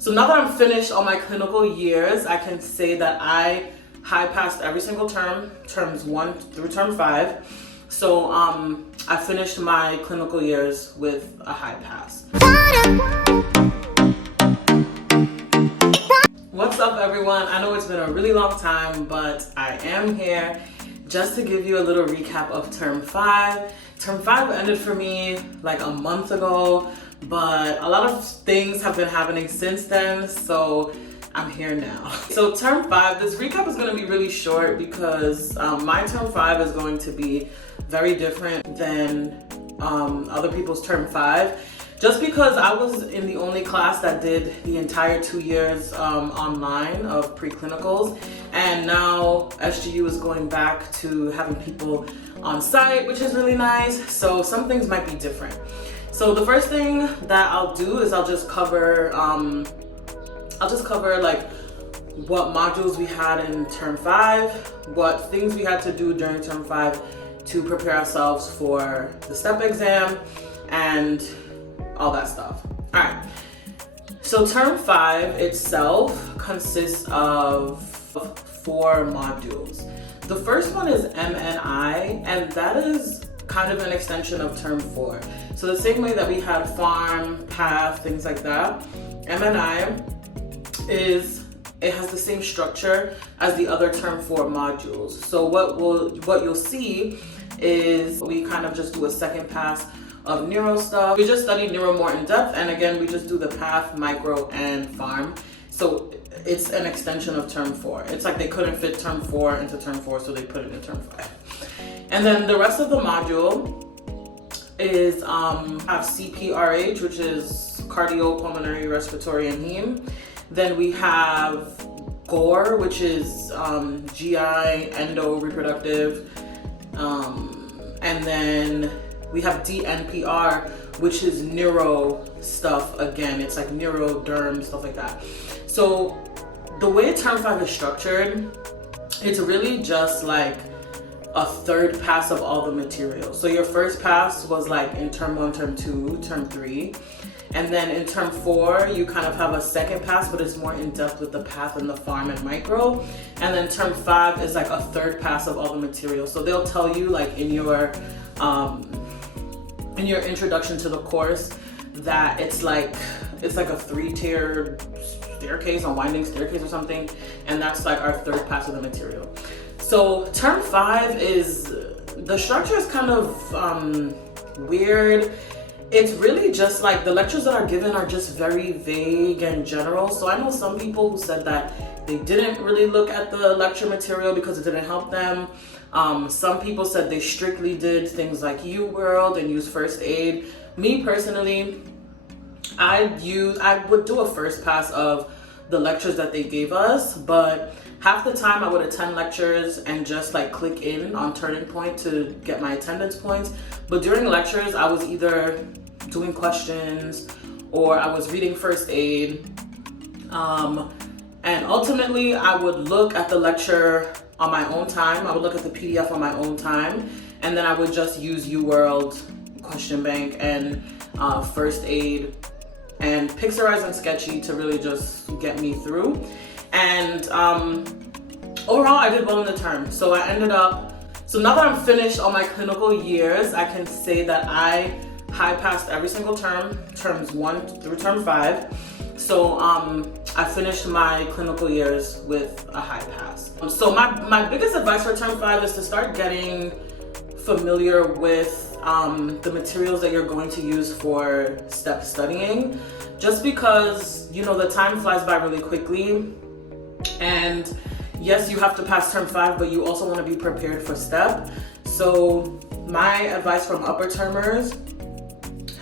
So now that I'm finished all my clinical years, I can say that I high passed every single term, terms 1 through term 5. So I finished my clinical years with a high pass. What's up, everyone? I know it's been a really long time, but I am here just to give you a little recap of term 5. Term 5 ended for me like a month ago, but a lot of things have been happening since then, so I'm here now. So term 5, this recap is going to be really short because my term 5 is going to be very different than other people's term 5. Just because I was in the only class that did the entire 2 years online of preclinicals, and now SGU is going back to having people on site, which is really nice. So some things might be different. So the first thing that I'll do is I'll just cover like what modules we had in term 5, what things we had to do during term 5 to prepare ourselves for the STEP exam, and all that stuff. All right, so term 5 itself consists of 4 modules. The first one is MNI, and that is kind of an extension of term 4. So the same way that we had farm, path, things like that, MNI it has the same structure as the other term 4 modules. So what you'll see is we kind of just do a second pass of neuro stuff. We just studied neuro more in depth, and again we just do the path, micro, and farm. So it's an extension of term 4. It's like they couldn't fit term 4 into term 4, so they put it in term 5. And then the rest of the module is have CPRH, which is cardiopulmonary, respiratory, and heme. Then we have GORE, which is GI, endo, reproductive, and then we have DNPR, which is neuro stuff. Again, it's like neuro, derm, stuff like that. So the way term 5 is structured, it's really just like a third pass of all the material. So your first pass was like in term 1, term 2, term 3. And then in term 4, you kind of have a second pass, but it's more in depth with the path and the farm and micro. And then term 5 is like a third pass of all the material. So they'll tell you like in your introduction to the course that it's like a 3-tiered staircase, a winding staircase or something. And that's like our third pass of the material. So term 5 the structure is kind of weird. It's really just like the lectures that are given are just very vague and general. So I know some people who said that they didn't really look at the lecture material because it didn't help them. Some people said they strictly did things like UWorld and use first aid. Me personally, I would do a first pass of the lectures that they gave us, but half the time I would attend lectures and just like click in on Turning Point to get my attendance points. But during lectures, I was either doing questions or I was reading first aid. And ultimately, I would look at the lecture on my own time. I would look at the PDF on my own time. And then I would just use UWorld, Question Bank, and first aid, and Pixarize and Sketchy to really just get me through. And overall, I did well in the term. So I ended up, so now that I'm finished all my clinical years, I can say that I high passed every single term, terms 1 through term 5. So I finished my clinical years with a high pass. So my biggest advice for term 5 is to start getting familiar with the materials that you're going to use for STEP studying. Just because, you know, the time flies by really quickly. And yes, you have to pass term 5, but you also want to be prepared for STEP. So my advice from upper termers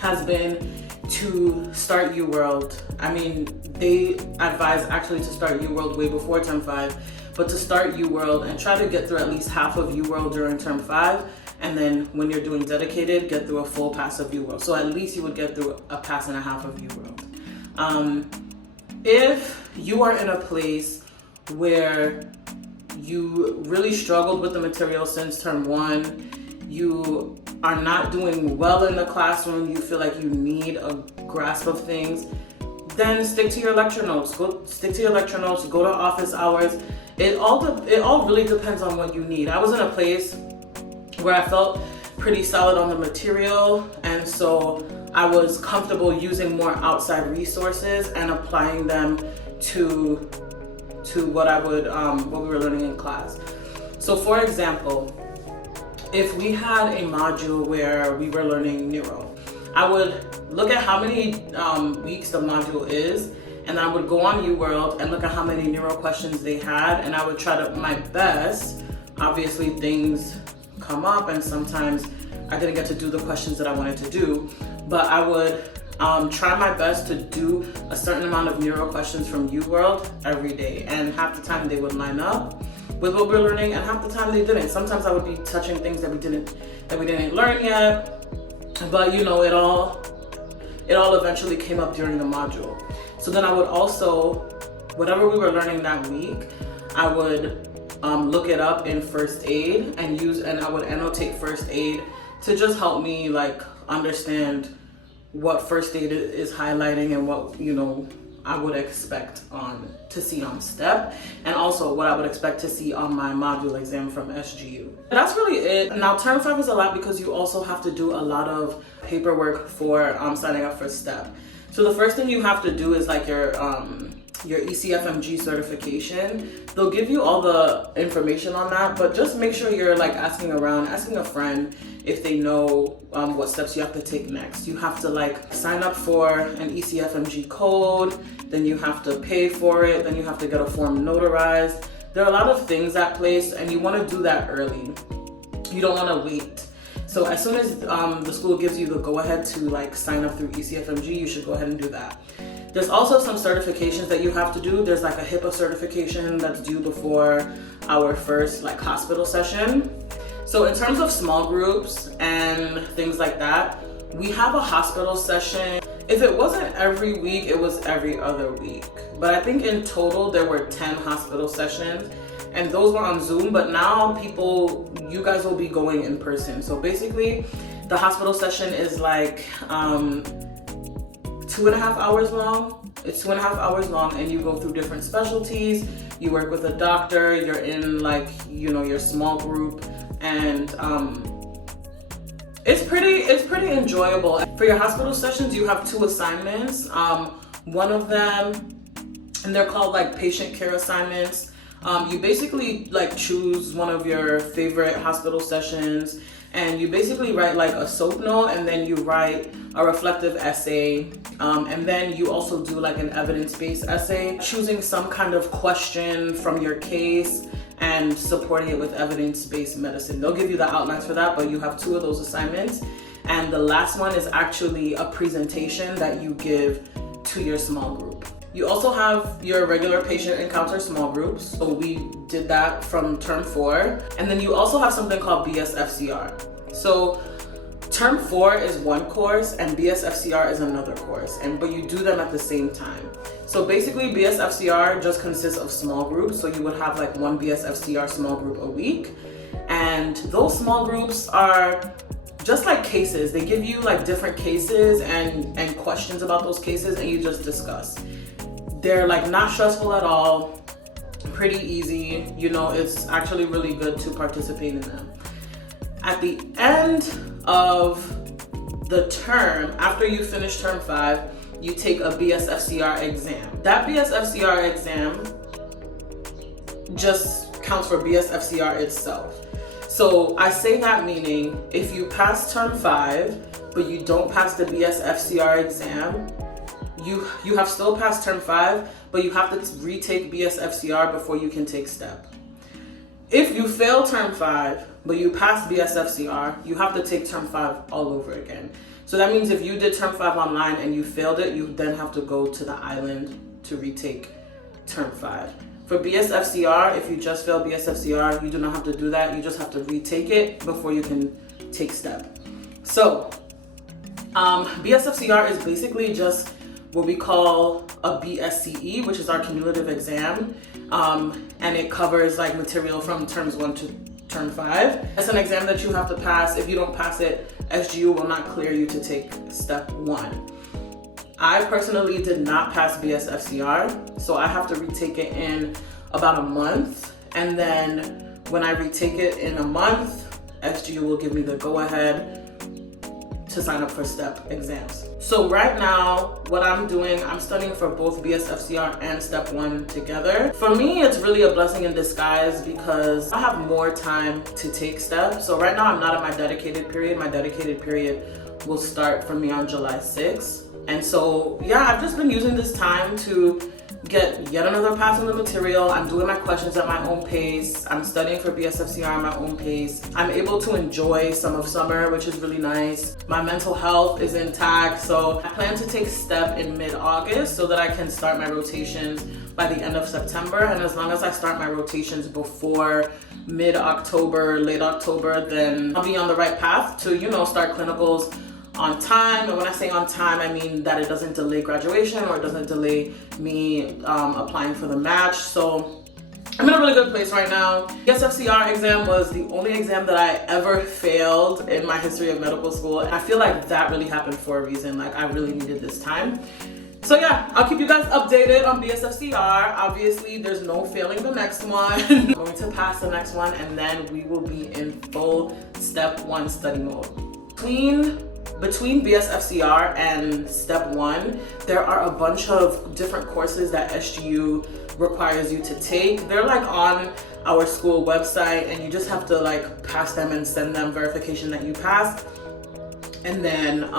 has been to start UWorld. I mean, they advise actually to start UWorld way before term 5, but to start UWorld and try to get through at least half of UWorld during term 5. And then when you're doing dedicated, get through a full pass of UWorld. So at least you would get through a pass and a half of UWorld. If you are in a place where you really struggled with the material since term 1, you are not doing well in the classroom, you feel like you need a grasp of things, then stick to your lecture notes. Go to office hours. It all really depends on what you need. I was in a place where I felt pretty solid on the material, and so I was comfortable using more outside resources and applying them to what we were learning in class. So for example, if we had a module where we were learning neuro, I would look at how many weeks the module is, and I would go on UWorld and look at how many neuro questions they had, and I would try to my best. Obviously things come up and sometimes I didn't get to do the questions that I wanted to do, but I would try my best to do a certain amount of neuro questions from UWorld every day, and half the time they would line up with what we're learning and half the time they didn't. Sometimes I would be touching things that we didn't learn yet, but you know, it all eventually came up during the module. So then I would also, whatever we were learning that week, I would look it up in first aid and I would annotate first aid to just help me like understand what first aid is highlighting and what, you know, I would expect to see on STEP, and also what I would expect to see on my module exam from SGU. That's really it. Now term 5 is a lot because you also have to do a lot of paperwork for signing up for STEP. So the first thing you have to do is like your ECFMG certification. They'll give you all the information on that, but just make sure you're like asking around, asking a friend if they know what steps you have to take next. You have to like sign up for an ECFMG code, then you have to pay for it, then you have to get a form notarized. There are a lot of things at place, and you want to do that early. You don't want to wait. So as soon as the school gives you the go-ahead to like sign up through ECFMG, you should go ahead and do that. There's also some certifications that you have to do. There's like a HIPAA certification that's due before our first like hospital session. So in terms of small groups and things like that, we have a hospital session. If it wasn't every week, it was every other week. But I think in total there were 10 hospital sessions, and those were on Zoom, but now you guys will be going in person. So basically the hospital session is like 2.5 hours long. It's 2.5 hours long, and you go through different specialties. You work with a doctor, you're in like, you know, your small group, and it's pretty enjoyable. For your hospital sessions, you have 2 assignments. One of them, and they're called like patient care assignments. You basically like choose one of your favorite hospital sessions, and you basically write like a SOAP note, and then you write a reflective essay, and then you also do like an evidence-based essay, choosing some kind of question from your case and supporting it with evidence-based medicine. They'll give you the outlines for that, but you have 2 of those assignments. And the last one is actually a presentation that you give to your small group. You also have your regular patient encounter small groups. So we did that from term 4. And then you also have something called Bsfcr. So term 4 is one course and Bsfcr is another course, but you do them at the same time. So basically Bsfcr just consists of small groups. So you would have like one Bsfcr small group a week. And those small groups are just like cases. They give you like different cases and questions about those cases, and you just discuss. They're like not stressful at all, pretty easy. You know, it's actually really good to participate in them. At the end of the term, after you finish term 5, you take a Bsfcr exam. That Bsfcr exam just counts for Bsfcr itself. So I say that meaning if you pass term 5, but you don't pass the Bsfcr exam, you have still passed term 5, but you have to retake Bsfcr before you can take STEP. If you fail term 5, but you pass Bsfcr, you have to take term 5 all over again. So that means if you did term 5 online and you failed it, you then have to go to the island to retake term 5. For Bsfcr, if you just fail Bsfcr, you do not have to do that. You just have to retake it before you can take STEP. So Bsfcr is basically just what we call a BSCE, which is our cumulative exam, and it covers like material from terms 1 to term 5. It's an exam that you have to pass. If you don't pass it, SGU will not clear you to take step 1. I personally did not pass Bsfcr, so I have to retake it in about a month. And then when I retake it in a month, SGU will give me the go-ahead to sign up for STEP exams. So right now, what I'm doing, I'm studying for both Bsfcr and Step 1 together. For me, it's really a blessing in disguise because I have more time to take STEP. So right now, I'm not in my dedicated period. My dedicated period will start for me on July 6th. And so, yeah, I've just been using this time to get yet another pass on the material. I'm doing my questions at my own pace. I'm studying for Bsfcr at my own pace. I'm able to enjoy some of summer, which is really nice. My mental health is intact, so I plan to take STEP in mid-August so that I can start my rotations by the end of September. And as long as I start my rotations before mid-October, late October, then I'll be on the right path to, start clinicals on time. And when I say on time, I mean that it doesn't delay graduation or it doesn't delay me applying for the match. So I'm in a really good place right now. Bsfcr exam was the only exam that I ever failed in my history of medical school. And I feel like that really happened for a reason. Like, I really needed this time. So yeah, I'll keep you guys updated on Bsfcr. Obviously, there's no failing the next one. I'm going to pass the next one, and then we will be in full Step 1 study mode. Between Bsfcr and Step 1, there are a bunch of different courses that SGU requires you to take. They're like on our school website, and you just have to like pass them and send them verification that you passed. And then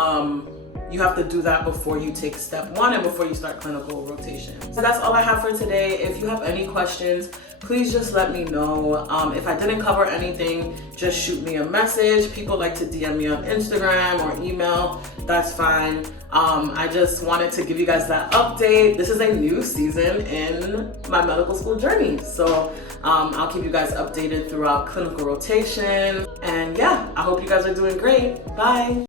you have to do that before you take Step 1 and before you start clinical rotation. So that's all I have for today. If you have any questions, please just let me know. If I didn't cover anything, just shoot me a message. People like to DM me on Instagram or email. That's fine. I just wanted to give you guys that update. This is a new season in my medical school journey. So I'll keep you guys updated throughout clinical rotation. And yeah, I hope you guys are doing great. Bye.